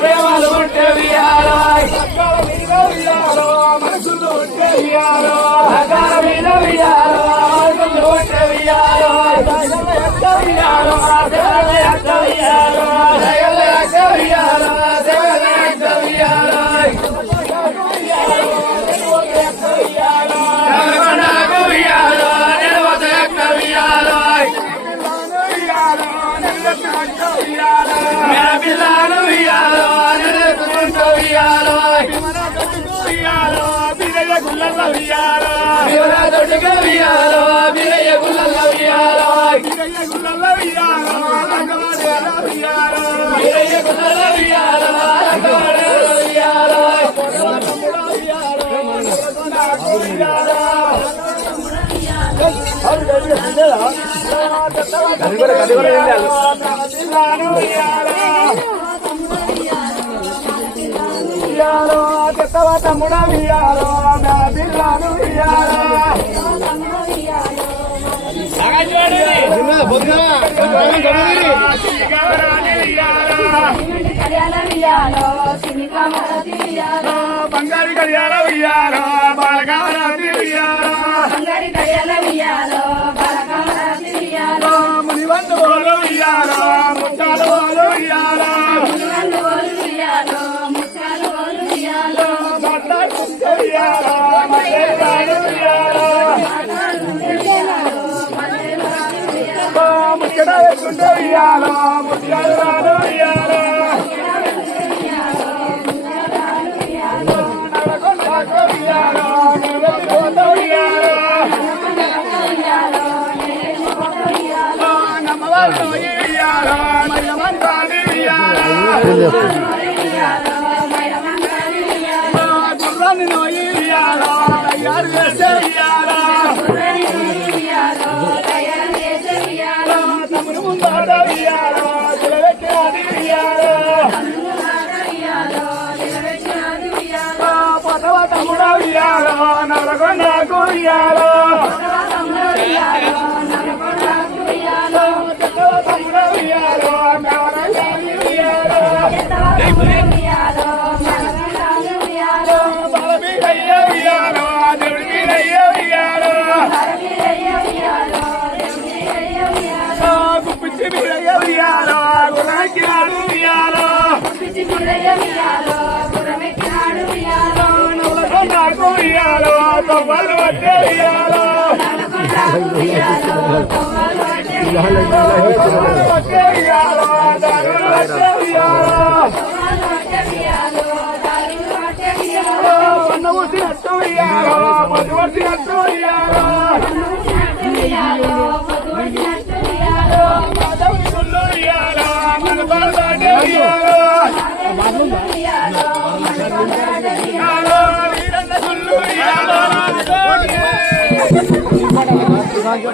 ప్రేమలు ఉంటే వియాలో మనసులు ఉంటే వియాలో మీద వియాలో మనసులు ఉంటే వియాలో తమ్ముడా వియాలో నా పిల్లను వియాలో బంగారు కళ్యాణ వియాలో బాలకామరాతి వియాలో మునివంత బోలు వియాలో ముచ్చాలు బోలు వియాలో ముచ్చట వేసుకుంటే వియాలో ముత్యాలు రాను వియాలో నడకొండకు వియాలో నిలబడిపోతా వియాలో నమ్మవాళ్ళు వియాలో మయమంతాది వియాలో గుర్రాన్ని నోయి వియాలో తయారు చేసే వియాలో తమ్ముడు ముందాడ వియాలో నిలబెట్టినది వియాలో పదవ తమ్ముడ వియాలో నరకొండకు వియాలో తమ్ముడ వియాలో నవరంగాలి వియాలో బలబీరయ్య వియాలో దేవుడిరయ్య వియాలో గుప్పిచ్చి బిరయ్య వియాలో గురమెక్కినాడు వియాలో నవలకొండకు వియాలో తవ్వలు పట్టే వియాలో పట్టే వియాలో దారులు పట్టే వియాలో పన్న ఊసినట్టు వియాలో పది వర్సినట్టు వియాలో